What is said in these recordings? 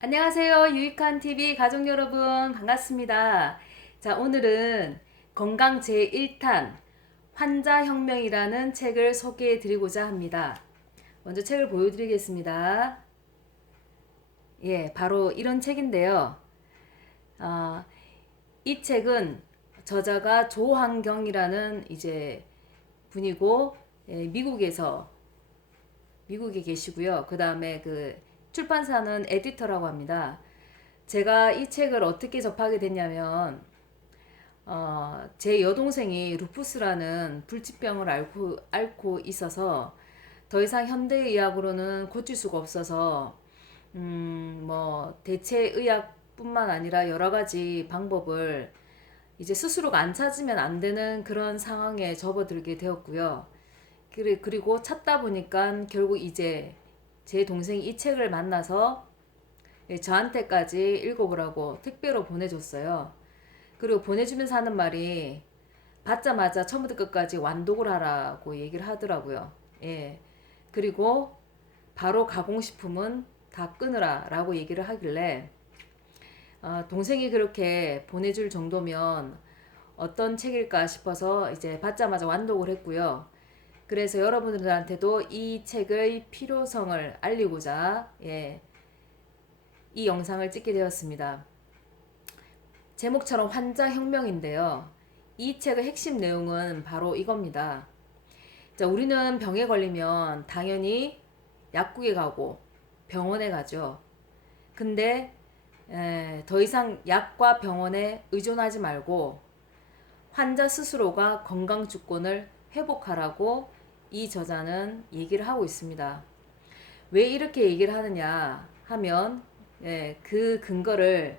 안녕하세요. 유익한 TV 가족 여러분 반갑습니다. 자, 오늘은 건강 제1탄 환자혁명이라는 책을 소개해 드리고자 합니다. 먼저 책을 보여드리겠습니다. 예, 바로 이런 책인데요. 아, 이 책은 저자가 조한경이라는 이제 분이고, 미국에 계시고요. 그 다음에 그 출판사는 에디터라고 합니다. 제가 이 책을 어떻게 접하게 됐냐면, 제 여동생이 루푸스라는 불치병을 앓고 있어서 더 이상 현대의학으로는 고칠 수가 없어서, 뭐, 대체의학뿐만 아니라 여러 가지 방법을 이제 스스로가 안 찾으면 안 되는 그런 상황에 접어들게 되었고요. 그리고 찾다 보니까 결국 이제 제 동생이 이 책을 만나서 저한테까지 읽어보라고 택배로 보내줬어요. 그리고 보내주면서 하는 말이 받자마자 처음부터 끝까지 완독을 하라고 얘기를 하더라고요. 예. 그리고 바로 가공식품은 다 끊으라 라고 얘기를 하길래 동생이 그렇게 보내줄 정도면 어떤 책일까 싶어서 이제 받자마자 완독을 했고요. 그래서 여러분들한테도 이 책의 필요성을 알리고자 이 영상을 찍게 되었습니다. 제목처럼 환자혁명인데요. 이 책의 핵심 내용은 바로 이겁니다. 자, 우리는 병에 걸리면 당연히 약국에 가고 병원에 가죠. 근데 더 이상 약과 병원에 의존하지 말고 환자 스스로가 건강 주권을 회복하라고 이 저자는 얘기를 하고 있습니다. 왜 이렇게 얘기를 하느냐 하면 그 근거를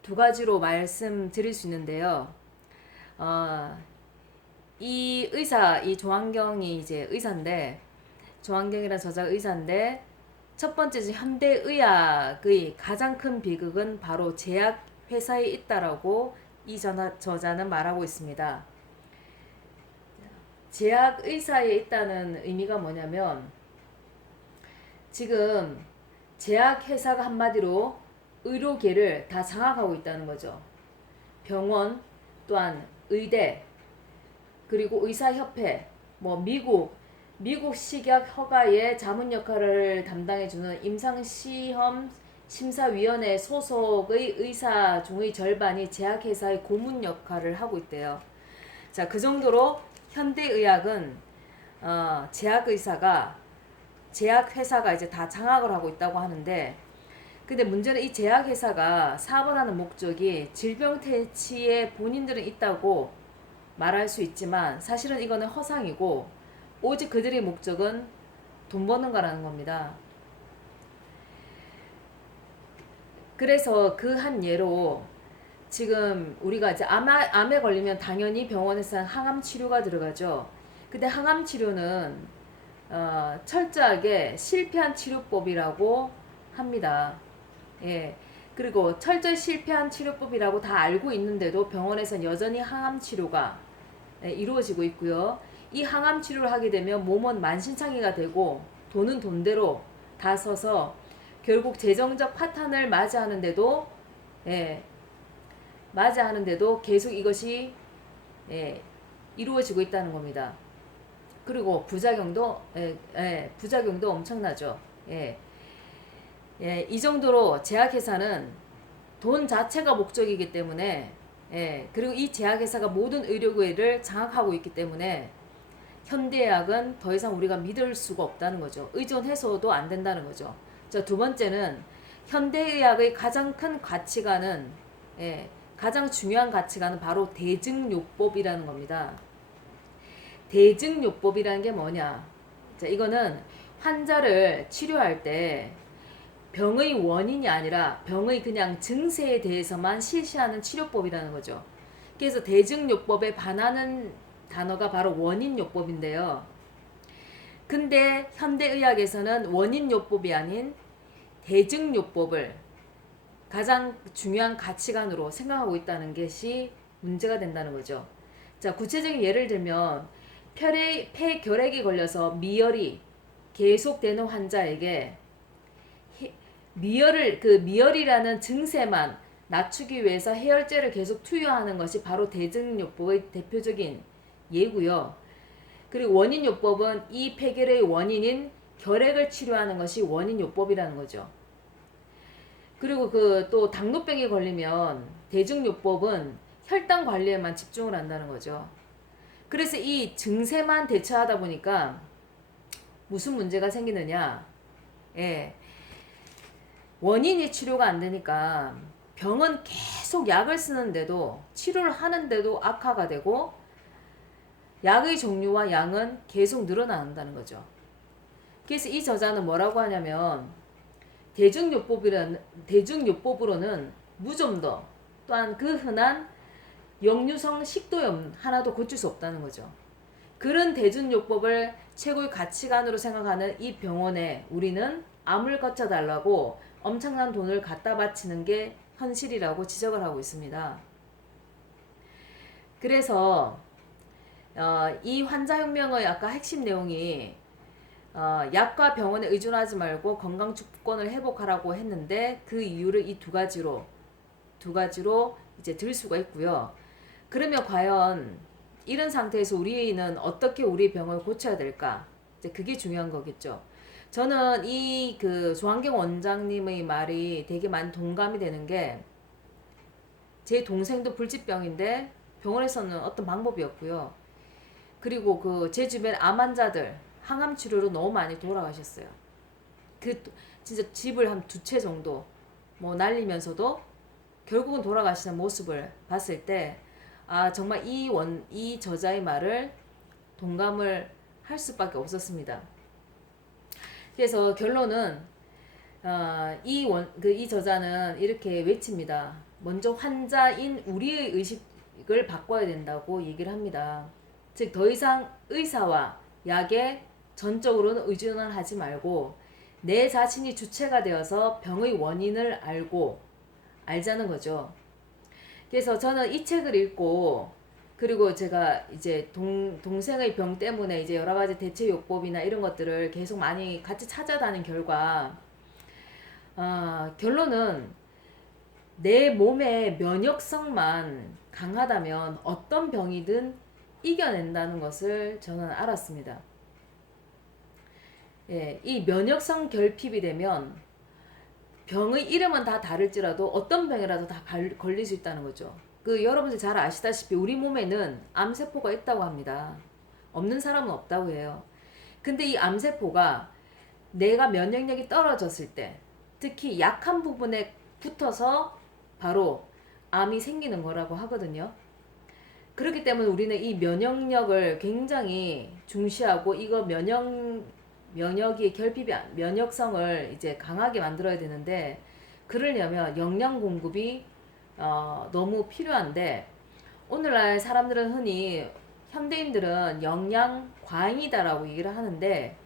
두 가지로 말씀드릴 수 있는데요. 어, 이 조한경이 이제 의사인데, 조한경이라는 저자가 의사인데, 첫 번째 현대의학의 가장 큰 비극은 바로 제약 회사에 있다라고 이 저자는 말하고 있습니다. 제약 의사에 있다는 의미가 뭐냐면, 지금 제약 회사가 한마디로 의료계를 다 장악하고 있다는 거죠. 병원, 또한 의대, 그리고 의사협회, 뭐 미국 식약 허가의 자문 역할을 담당해주는 임상시험 심사위원회 소속의 의사 중의 절반이 제약회사의 고문 역할을 하고 있대요. 자, 그 정도로 현대의학은 제약회사가 이제 다 장악을 하고 있다고 하는데, 근데 문제는 이 제약회사가 사업을 하는 목적이 질병 퇴치에 본인들은 있다고 말할 수 있지만 사실은 이거는 허상이고 오직 그들의 목적은 돈 버는 거라는 겁니다. 그래서 그 한 예로 지금 우리가 이제 암에 걸리면 당연히 병원에서 항암 치료가 들어가죠. 근데 항암 치료는 철저하게 실패한 치료법이라고 합니다. 예. 그리고 철저히 실패한 치료법이라고 다 알고 있는데도 병원에서는 여전히 항암 치료가 이루어지고 있고요. 이 항암 치료를 하게 되면 몸은 만신창이가 되고 돈은 돈대로 다 써서 결국 재정적 파탄을 예, 맞이하는데도 계속 이것이 이루어지고 있다는 겁니다. 그리고 부작용도 엄청나죠. 이 정도로 제약회사는 돈 자체가 목적이기 때문에 그리고 이 제약회사가 모든 의료계를 장악하고 있기 때문에 현대의학은 더 이상 우리가 믿을 수가 없다는 거죠. 의존해서도 안 된다는 거죠. 자, 두 번째는 현대의학의 가장 큰 가치관은 가장 중요한 가치관은 바로 대증요법이라는 겁니다. 대증요법이라는 게 뭐냐? 자, 이거는 환자를 치료할 때 병의 원인이 아니라 병의 그냥 증세에 대해서만 실시하는 치료법이라는 거죠. 그래서 대증요법에 반하는 단어가 바로 원인요법인데요. 근데 현대의학에서는 원인요법이 아닌 대증요법을 가장 중요한 가치관으로 생각하고 있다는 것이 문제가 된다는 거죠. 자, 구체적인 예를 들면 폐결핵이 걸려서 미열이 계속되는 환자에게 미열이라는 증세만 낮추기 위해서 해열제를 계속 투여하는 것이 바로 대증요법의 대표적인 예고요. 그리고 원인요법은 이 폐결의 원인인 결핵을 치료하는 것이 원인요법이라는 거죠. 그리고 그 또 당뇨병에 걸리면 대증요법은 혈당 관리에만 집중을 한다는 거죠. 그래서 이 증세만 대처하다 보니까 무슨 문제가 생기느냐? 예. 원인이 치료가 안 되니까 병은 계속 약을 쓰는데도 치료를 하는데도 악화가 되고 약의 종류와 양은 계속 늘어난다는 거죠. 그래서 이 저자는 뭐라고 하냐면 대증요법으로는 무좀도 또한 그 흔한 역류성 식도염 하나도 고칠 수 없다는 거죠. 그런 대증요법을 최고의 가치관으로 생각하는 이 병원에 우리는 암을 고쳐달라고 엄청난 돈을 갖다 바치는 게 현실이라고 지적을 하고 있습니다. 그래서 이 환자혁명의 아까 핵심 내용이 약과 병원에 의존하지 말고 건강 주권을 회복하라고 했는데 그 이유를 이 두 가지로 이제 들 수가 있고요. 그러면 과연 이런 상태에서 우리는 어떻게 우리 병을 고쳐야 될까? 이제 그게 중요한 거겠죠. 저는 이 그 조한경 원장님의 말이 되게 많이 동감이 되는 게 제 동생도 불치병인데 병원에서는 어떤 방법이 없고요. 그리고 그 제 주변 암 환자들 항암 치료로 너무 많이 돌아가셨어요. 그 진짜 집을 한 두 채 정도 뭐 날리면서도 결국은 돌아가시는 모습을 봤을 때 정말 이 저자의 말을 동감을 할 수밖에 없었습니다. 그래서 결론은 이 저자는 이렇게 외칩니다. 먼저 환자인 우리의 의식을 바꿔야 된다고 얘기를 합니다. 즉 더 이상 의사와 약에 전적으로는 의존을 하지 말고 내 자신이 주체가 되어서 병의 원인을 알자는 거죠. 그래서 저는 이 책을 읽고 그리고 제가 이제 동생의 병 때문에 이제 여러 가지 대체요법이나 이런 것들을 계속 많이 같이 찾아다닌 결과 결론은 내 몸의 면역성만 강하다면 어떤 병이든 이겨낸다는 것을 저는 알았습니다. 예, 이 면역성 결핍이 되면 병의 이름은 다 다를지라도 어떤 병이라도 다 걸릴 수 있다는 거죠. 여러분들 잘 아시다시피 우리 몸에는 암세포가 있다고 합니다. 없는 사람은 없다고 해요. 근데 이 암세포가 내가 면역력이 떨어졌을 때 특히 약한 부분에 붙어서 바로 암이 생기는 거라고 하거든요. 그렇기 때문에 우리는 이 면역력을 굉장히 중시하고 이거 면역이 면역성을 이제 강하게 만들어야 되는데 그러려면 영양 공급이 너무 필요한데 오늘날 사람들은 흔히 현대인들은 영양 과잉이다라고 얘기를 하는데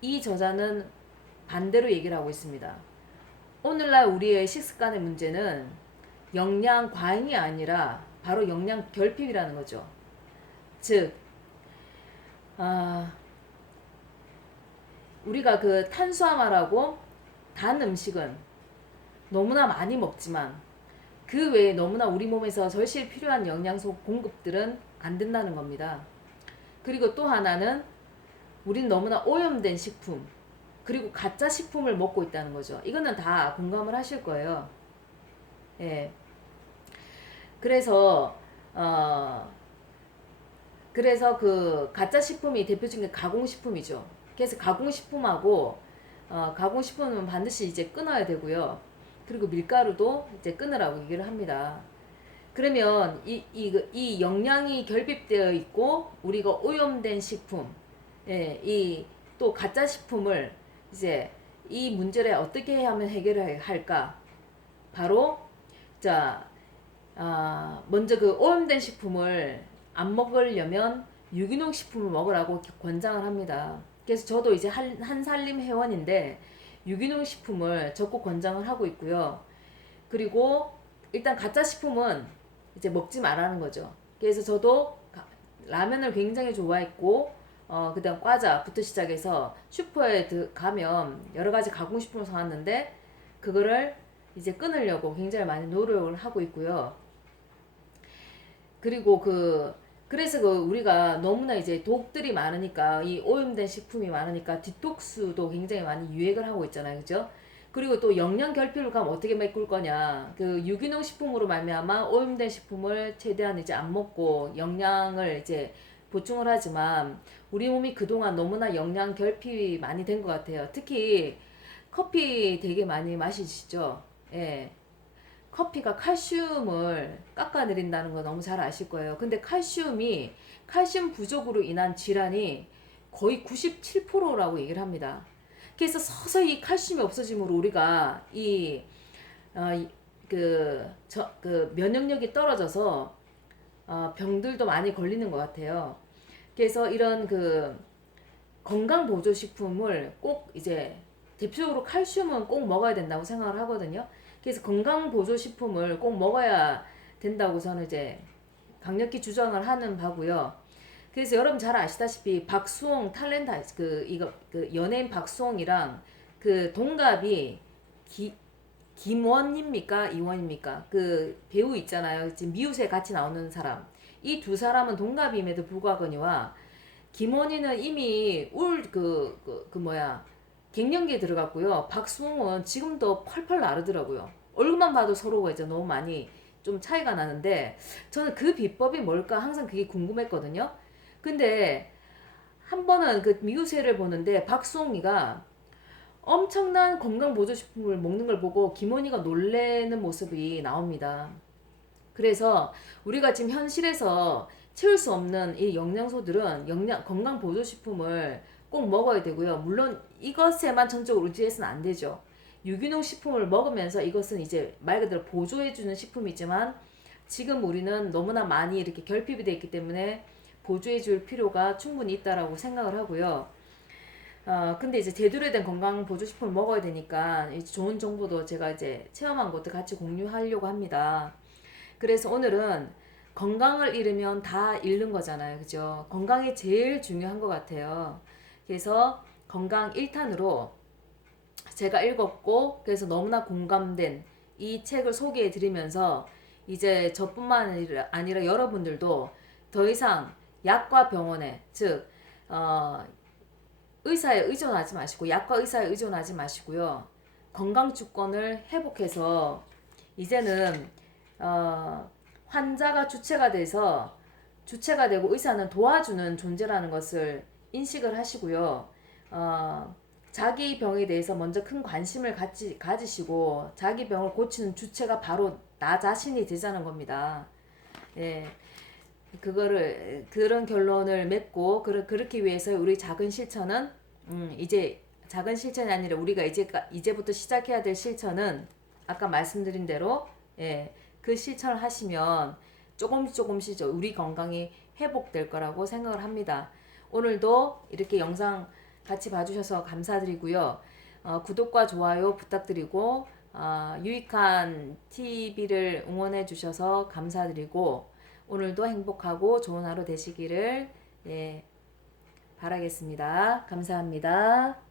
이 저자는 반대로 얘기를 하고 있습니다. 오늘날 우리의 식습관의 문제는 영양 과잉이 아니라 바로 영양 결핍이라는 거죠. 즉 우리가 그 탄수화물하고 단 음식은 너무나 많이 먹지만 그 외에 너무나 우리 몸에서 절실히 필요한 영양소 공급들은 안 된다는 겁니다. 그리고 또 하나는 우린 너무나 오염된 식품 그리고 가짜 식품을 먹고 있다는 거죠. 이거는 다 공감을 하실 거예요. 예. 그래서 그 가짜 식품이 대표적인 게 가공식품이죠. 그래서 가공식품은 반드시 이제 끊어야 되고요. 그리고 밀가루도 이제 끊으라고 얘기를 합니다. 그러면 이 영양이 결핍되어 있고 우리가 오염된 식품, 이 또 가짜 식품을 이제 이 문제를 어떻게 하면 해결을 할까? 바로 먼저 그 오염된 식품을 안 먹으려면 유기농 식품을 먹으라고 권장을 합니다. 그래서 저도 이제 한살림 회원인데 유기농 식품을 적극 권장을 하고 있고요. 그리고 일단 가짜 식품은 이제 먹지 말라는 거죠. 그래서 저도 라면을 굉장히 좋아했고 그다음 과자부터 시작해서 슈퍼에 가면 여러 가지 가공식품을 사왔는데 그거를 이제 끊으려고 굉장히 많이 노력을 하고 있고요. 그리고 그래서 우리가 너무나 이제 독들이 많으니까 이 오염된 식품이 많으니까 디톡스도 굉장히 많이 유행을 하고 있잖아요. 그죠? 그리고 또 영양 결핍을 가면 어떻게 메꿀 거냐. 그 유기농 식품으로 말미암아 오염된 식품을 최대한 이제 안 먹고 영양을 이제 보충을 하지만 우리 몸이 그동안 너무나 영양 결핍이 많이 된 것 같아요. 특히 커피 되게 많이 마시시죠? 예. 커피가 칼슘을 깎아내린다는 거 너무 잘 아실 거예요. 근데 칼슘 부족으로 인한 질환이 거의 97%라고 얘기를 합니다. 그래서 서서히 칼슘이 없어짐으로 우리가 면역력이 떨어져서 병들도 많이 걸리는 것 같아요. 그래서 이런 건강 보조 식품을 꼭 이제 대표적으로 칼슘은 꼭 먹어야 된다고 생각을 하거든요. 그래서 건강 보조 식품을 꼭 먹어야 된다고 저는 이제 강력히 주장을 하는 바고요. 그래서 여러분 잘 아시다시피 박수홍 탤런트 연예인 박수홍이랑 그 동갑이 김원입니까 이원입니까 그 배우 있잖아요. 지금 미우새 같이 나오는 사람. 이 두 사람은 동갑임에도 불구하거니와 김원희는 이미 갱년기에 들어갔고요. 박수홍은 지금도 펄펄 나르더라고요. 얼굴만 봐도 서로가 이제 너무 많이 좀 차이가 나는데 저는 그 비법이 뭘까 항상 그게 궁금했거든요. 근데 한 번은 그 미우새를 보는데 박수홍이가 엄청난 건강보조식품을 먹는 걸 보고 김원희가 놀래는 모습이 나옵니다. 그래서 우리가 지금 현실에서 채울 수 없는 이 영양소들은 건강보조식품을 꼭 먹어야 되고요. 물론 이것에만 전적으로 의지해서는 안 되죠. 유기농 식품을 먹으면서 이것은 이제 말 그대로 보조해주는 식품이지만 지금 우리는 너무나 많이 이렇게 결핍이 되어 있기 때문에 보조해줄 필요가 충분히 있다라고 생각을 하고요. 근데 이제 제대로 된 건강 보조식품을 먹어야 되니까 좋은 정보도 제가 이제 체험한 것도 같이 공유하려고 합니다. 그래서 오늘은 건강을 잃으면 다 잃는 거잖아요. 그죠? 건강이 제일 중요한 것 같아요. 그래서 건강 1탄으로 제가 읽었고 그래서 너무나 공감된 이 책을 소개해 드리면서 이제 저뿐만 아니라 여러분들도 더 이상 약과 병원에 즉 의사에 의존하지 마시고 약과 의사에 의존하지 마시고요. 건강 주권을 회복해서 이제는 환자가 주체가 되고 의사는 도와주는 존재라는 것을 인식을 하시고요. 자기 병에 대해서 먼저 큰 관심을 가지시고 자기 병을 고치는 주체가 바로 나 자신이 되자는 겁니다. 예. 그런 결론을 맺고 그렇기 위해서 우리 작은 실천은 이제 작은 실천이 아니라 우리가 이제부터 시작해야 될 실천은 아까 말씀드린 대로 그 실천을 하시면 조금씩 우리 건강이 회복될 거라고 생각을 합니다. 오늘도 이렇게 영상 같이 봐주셔서 감사드리고요. 구독과 좋아요 부탁드리고 유익한 TV를 응원해 주셔서 감사드리고 오늘도 행복하고 좋은 하루 되시기를 바라겠습니다. 감사합니다.